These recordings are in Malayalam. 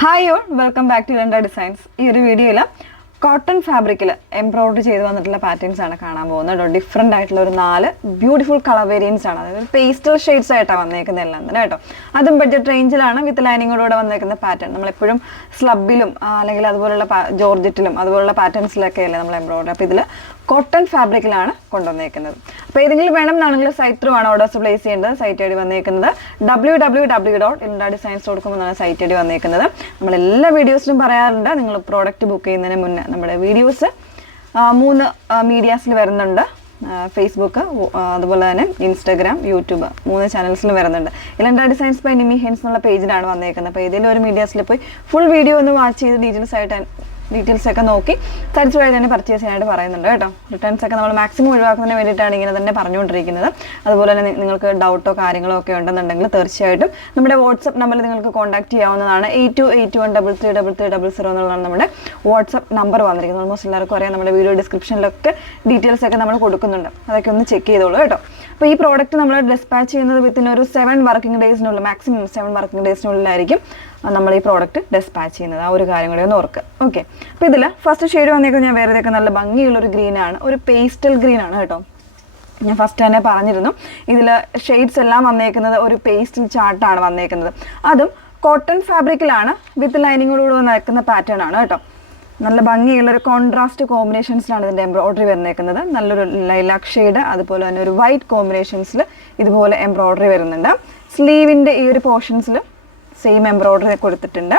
Hi all, welcome back to ഇലണ്ട ഡിസൈൻസ്. ഈ ഒരു വീഡിയോയിൽ കോട്ടൺ ഫാബ്രിക്കിൽ എംബ്രോയിഡറി ചെയ്ത് വന്നിട്ടുള്ള പാറ്റേൺസ് ആണ് കാണാൻ പോകുന്നത്. ഡിഫറെൻ്റ് ആയിട്ടുള്ള ഒരു 4 ബ്യൂട്ടിഫുൾ കളർ വേരിയൻസ് ആണ്. അതായത് പേസ്റ്റൽ ഷെയ്ഡ്സ് ആയിട്ടാണ് വന്നേക്കുന്നത് എല്ലാം തന്നെ കേട്ടോ. അതും ബഡ്ജറ്റ് റേഞ്ചിലാണ് വിത്ത് ലൈനിങ്ങോടുകൂടെ വന്നേക്കുന്ന പാറ്റേൺ. നമ്മളെപ്പോഴും സ്ലബിലും അല്ലെങ്കിൽ അതുപോലുള്ള ജോർജറ്റിലും അതുപോലുള്ള പാറ്റേൺസിലൊക്കെ അല്ലേ നമ്മൾ എംബ്രോയിഡറി. അപ്പോൾ ഇതിൽ കോട്ടൺ ഫാബ്രിക്കിലാണ് കൊണ്ടുവന്നേക്കുന്നത്. അപ്പോൾ ഏതെങ്കിലും വേണമെന്നാണെങ്കിൽ സൈറ്റ് ത്രൂ ആണ് ഓർഡേഴ്സ് പ്ലേസ് ചെയ്യേണ്ടത്. സൈറ്റ് ഐ ഡി വന്നേക്കുന്നത് www.ilandadesigns.com എന്നാണ് സൈറ്റ് ഐ ഡി വന്നേക്കുന്നത്. നമ്മളെല്ലാ വീഡിയോസിലും പറയാറുണ്ട്, നിങ്ങൾ പ്രോഡക്റ്റ് ബുക്ക് ചെയ്യുന്നതിന് മുന്നേ നമ്മുടെ വീഡിയോസ് 3 മീഡിയാസിൽ വരുന്നുണ്ട്. ഫേസ്ബുക്ക്, അതുപോലെ തന്നെ ഇൻസ്റ്റാഗ്രാം, യൂട്യൂബ് 3 ചാനൽസിലും വരുന്നുണ്ട്. ഇലണ്ട ഡിസൈൻസ് ബൈ നിമി ഹെൻസ് എന്നുള്ള പേജിലാണ് വന്നേക്കുന്നത്. അപ്പോൾ ഏതെങ്കിലും ഒരു മീഡിയാസിൽ പോയി ഫുൾ വീഡിയോ ഒന്ന് വാച്ച് ചെയ്ത് ഡീറ്റെയിൽസ് ഒക്കെ നോക്കി സാറ്റിസ്ഫൈഡ് ആയിട്ട് തന്നെ പർച്ചേസ് ചെയ്യാനായിട്ട് പറയുന്നുണ്ട് കേട്ടോ. റിട്ടേൺസ് ഒക്കെ നമ്മൾ മാക്സിമം ഒഴിവാക്കുന്നതിന് വേണ്ടിയിട്ടാണ് ഇങ്ങനെ തന്നെ പറഞ്ഞുകൊണ്ടിരിക്കുന്നത്. അതുപോലെ തന്നെ നിങ്ങൾക്ക് ഡൗട്ടോ കാര്യങ്ങളോ ഒക്കെ ഉണ്ടെന്നുണ്ടെങ്കിൽ തീർച്ചയായിട്ടും നമ്മുടെ വാട്സപ്പ് നമ്പറിൽ നിങ്ങൾക്ക് കോൺടാക്ട് ചെയ്യാവുന്നതാണ്. 8281333300 എന്നുള്ളതാണ് നമ്മുടെ വാട്സപ്പ് നമ്പർ വന്നിരിക്കുന്നത്. ഓൾമോസ്റ്റ് എല്ലാവർക്കും അറിയാം. നമ്മുടെ വീഡിയോ ഡിസ്ക്രിപ്ഷനിലൊക്കെ ഡീറ്റെയിൽസ് ഒക്കെ നമ്മൾ കൊടുക്കുന്നുണ്ട്. അതൊക്കെ ഒന്ന് ചെക്ക് ചെയ്തോളൂ കേട്ടോ. അപ്പോൾ ഈ പ്രോഡക്റ്റ് നമ്മൾ ഡിസ്പാച്ച് ചെയ്യുന്നത് വിത്തിൻ ഒരു 7 വർക്കിംഗ് ഡേയ്സിനുള്ളിൽ, മാക്സിമം 7 വർക്കിംഗ് ഡേയ്സിനുള്ളിലായിരിക്കും നമ്മൾ ഈ പ്രോഡക്റ്റ് ഡിസ്പാച്ച് ചെയ്യുന്നത്. ആ ഒരു കാര്യം കൂടി ഒന്ന് ഓർക്കുക. ഓക്കെ, അപ്പോൾ ഇതിൽ ഫസ്റ്റ് ഷെയ്ഡ് വന്നേക്കുന്നത് ഞാൻ വേറെയൊക്കെ നല്ല ഭംഗിയുള്ളൊരു ഗ്രീനാണ്, ഒരു പേസ്റ്റൽ ഗ്രീൻ ആണ് കേട്ടോ. ഞാൻ ഫസ്റ്റ് തന്നെ പറഞ്ഞിരുന്നു, ഇതിൽ ഷെയ്ഡ്സ് എല്ലാം വന്നേക്കുന്നത് ഒരു പേസ്റ്റൽ ചാർട്ടാണ് വന്നേക്കുന്നത്. അതും കോട്ടൺ ഫാബ്രിക്കിലാണ് വിത്ത് ലൈനിങ്ങോടുകൂടി വന്നേക്കുന്ന പാറ്റേൺ ആണ് കേട്ടോ. നല്ല ഭംഗിയുള്ളൊരു കോൺട്രാസ്റ്റ് കോമ്പിനേഷൻസിലാണ് ഇതിൻ്റെ എംബ്രോയിഡറി വന്നേക്കുന്നത്. നല്ലൊരു ലൈലാക്ക് ഷെയ്ഡ്, അതുപോലെ തന്നെ ഒരു വൈറ്റ് കോമ്പിനേഷൻസിൽ ഇതുപോലെ എംബ്രോയിഡറി വരുന്നുണ്ട്. സ്ലീവിൻ്റെ ഈ ഒരു പോർഷൻസിൽ സെയിം എംബ്രോയിഡറി കൊടുത്തിട്ടുണ്ട്.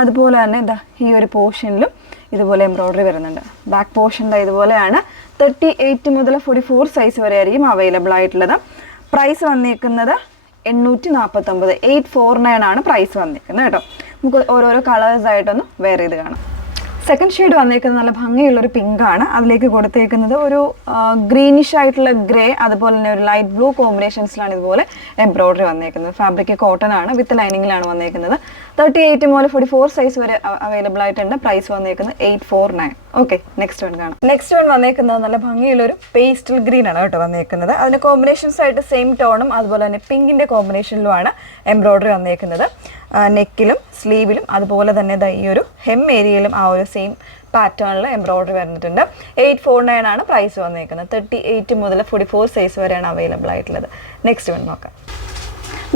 അതുപോലെ തന്നെ ഇതാ ഈ ഒരു പോർഷനിലും ഇതുപോലെ എംബ്രോയിഡറി വരുന്നുണ്ട്. ബാക്ക് പോർഷൻ്റെ ഇതുപോലെയാണ്. 38 മുതൽ 44 സൈസ് വരെ ആയിരിക്കും അവൈലബിൾ ആയിട്ടുള്ളത്. പ്രൈസ് വന്നിരിക്കുന്നത് 849, 849 ആണ് പ്രൈസ് വന്നിരിക്കുന്നത് കേട്ടോ. നമുക്ക് ഓരോരോ കളേഴ്സ് ആയിട്ടൊന്ന് വെയർ ചെയ്ത് കാണാം. സെക്കൻഡ് ഷെയ്ഡ് വന്നേക്കുന്നത് നല്ല ഭംഗിയുള്ളൊരു പിങ്കാണ്. അതിലേക്ക് കൊടുത്തേക്കുന്നത് ഒരു ഗ്രീനിഷ് ആയിട്ടുള്ള ഗ്രേ, അതുപോലെ തന്നെ ഒരു ലൈറ്റ് ബ്ലൂ കോമ്പിനേഷൻസിലാണ് ഇതുപോലെ എംബ്രോയിഡറി വന്നേക്കുന്നത്. ഫാബ്രിക് കോട്ടൺ ആണ്, വിത്ത് ലൈനിങ്ങിലാണ് വന്നേക്കുന്നത്. 38 മുതൽ 44 സൈസ് വരെ അവൈലബിൾ ആയിട്ടുണ്ട്. പ്രൈസ് വന്നേക്കുന്നത് 849. ഓക്കെ, നെക്സ്റ്റ് വൺ കാണാം. നെക്സ്റ്റ് വൺ വന്നേക്കുന്നത് നല്ല ഭംഗിയുള്ളൊരു പേസ്റ്റൽ ഗ്രീൻ ആണ് കേട്ടോ വന്നേക്കുന്നത്. അതിൻ്റെ കോമ്പിനേഷൻസ് ആയിട്ട് സെയിം ടോണും അതുപോലെ തന്നെ പിങ്കിൻ്റെ കോമ്പിനേഷനിലുമാണ് എംബ്രോയിഡറി വന്നേക്കുന്നത്. നെക്കിലും സ്ലീവിലും അതുപോലെ തന്നെ ഈ ഒരു ഹെം ഏരിയയിലും ആ ഒരു സെയിം പാറ്റേണിൽ എംബ്രോയിഡറി വന്നിട്ടുണ്ട്. 849 ആണ് പ്രൈസ് വന്നേക്കുന്നത്. 38 മുതൽ 44 സൈസ് വരെയാണ് അവൈലബിൾ ആയിട്ടുള്ളത്. നെക്സ്റ്റ് വൺ നോക്കാം.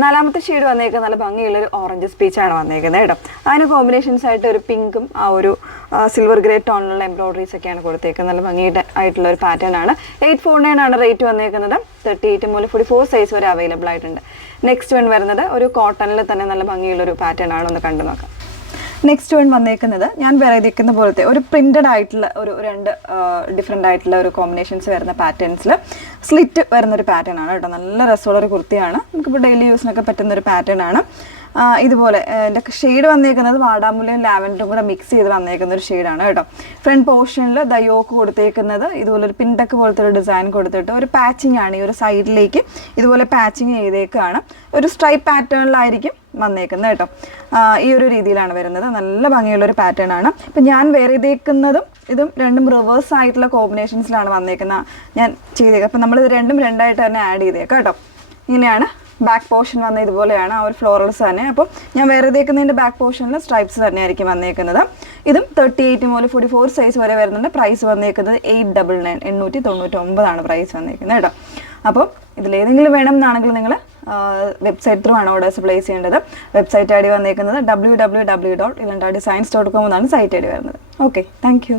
നാലാമത്തെ ഷെയ്ഡ് വന്നേക്കുന്നത് നല്ല ഭംഗിയുള്ളൊരു ഓറഞ്ച് സ്പീച്ചാണ് വന്നേക്കുന്നത് കേട്ടോ. അതിന് കോമ്പിനേഷൻസ് ആയിട്ട് ഒരു പിങ്കും ആ ഒരു സിൽവർ ഗ്രേ ടോണിലുള്ള എംബ്രോയിഡറീസ് ഒക്കെയാണ് കൊടുത്തേക്കുന്നത്. നല്ല ഭംഗിയുടെ ആയിട്ടുള്ള ഒരു പാറ്റേൺ ആണ്. 849 ആണ് റേറ്റ് വന്നേക്കുന്നത്. 38 മുതൽ 44 സൈസ് വരെ അവൈലബിൾ ആയിട്ടുണ്ട്. നെക്സ്റ്റ് വൺ വരുന്നത് ഒരു കോട്ടണിൽ തന്നെ നല്ല ഭംഗിയുള്ളൊരു പാറ്റേൺ ആണ്. ഒന്ന് കണ്ടു നോക്കാം. നെക്സ്റ്റ് വൺ വന്നേക്കുന്നത് ഞാൻ വേറെയിരിക്കുന്ന പോലത്തെ ഒരു പ്രിന്റഡ് ആയിട്ടുള്ള ഒരു 2 ഡിഫറെൻ്റ് ആയിട്ടുള്ള ഒരു കോമ്പിനേഷൻസ് വരുന്ന പാറ്റേൺസിൽ സ്ലിറ്റ് വരുന്നൊരു പാറ്റേൺ ആണ് കേട്ടോ. നല്ല രസമുള്ളൊരു കുർത്തിയാണ്. നമുക്കിപ്പോൾ ഡെയിലി യൂസിനൊക്കെ പറ്റുന്നൊരു പാറ്റേൺ ആണ്. ഇതുപോലെ എൻ്റെ ഷെയ്ഡ് വന്നേക്കുന്നത് വാടാമുലയും ലാവൻഡറും കൂടെ മിക്സ് ചെയ്ത് വന്നേക്കുന്ന ഒരു ഷെയ്ഡാണ് കേട്ടോ. ഫ്രണ്ട് പോർഷനിൽ ദയോക്ക് കൊടുത്തേക്കുന്നത് ഇതുപോലെ ഒരു പിൻടക്ക് പോലത്തെ ഒരു ഡിസൈൻ കൊടുത്തിട്ട് ഒരു പാച്ചിങ് ആണ്. ഈ ഒരു സൈഡിലേക്ക് ഇതുപോലെ പാച്ചിങ് ചെയ്തേക്കാണ്. ഒരു സ്ട്രൈപ്പ് പാറ്റേണിലായിരിക്കും വന്നേക്കുന്നത് കേട്ടോ. ഈ ഒരു രീതിയിലാണ് വരുന്നത്. നല്ല ഭംഗിയുള്ളൊരു പാറ്റേൺ ആണ്. ഇപ്പം ഞാൻ വേറെ ചെയ്തേക്കുന്നതും ഇതും രണ്ടും റിവേഴ്സ് ആയിട്ടുള്ള കോമ്പിനേഷൻസിലാണ് വന്നേക്കുന്നത് ഞാൻ ചെയ്തേക്കുക. അപ്പം നമ്മളിത് രണ്ടും രണ്ടായിട്ട് തന്നെ ആഡ് ചെയ്തേക്കാം കേട്ടോ. ഇങ്ങനെയാണ് ബാക്ക് പോർഷൻ വന്ന ഇതുപോലെയാണ് ആ ഒരു ഫ്ലോറൽസ് തന്നെ. അപ്പം ഞാൻ വേറെ തേക്കുന്നതിൻ്റെ ബാക്ക് പോർഷനിൽ സ്ട്രൈപ്സ് തന്നെയായിരിക്കും വന്നേക്കുന്നത്. ഇതും 38 മുതൽ 44 സൈസ് വരെ വരുന്നുണ്ട്. പ്രൈസ് വന്നേക്കുന്നത് 899, 899 പ്രൈസ് വന്നേക്കുന്നത് കേട്ടോ. അപ്പോൾ ഇതിലേതെങ്കിലും വേണം എന്നാണെങ്കിൽ നിങ്ങൾ വെബ്സൈറ്റ് ത്രൂ ആണ് ഓർഡേഴ്സ് പ്ലേസ് ചെയ്യേണ്ടത്. വെബ്സൈറ്റ് ഐ ഡി വന്നേക്കുന്നത് www.ilandadesigns.com എന്നാണ് സൈറ്റ് ഐ ഡി വരുന്നത്. Okay, thank you.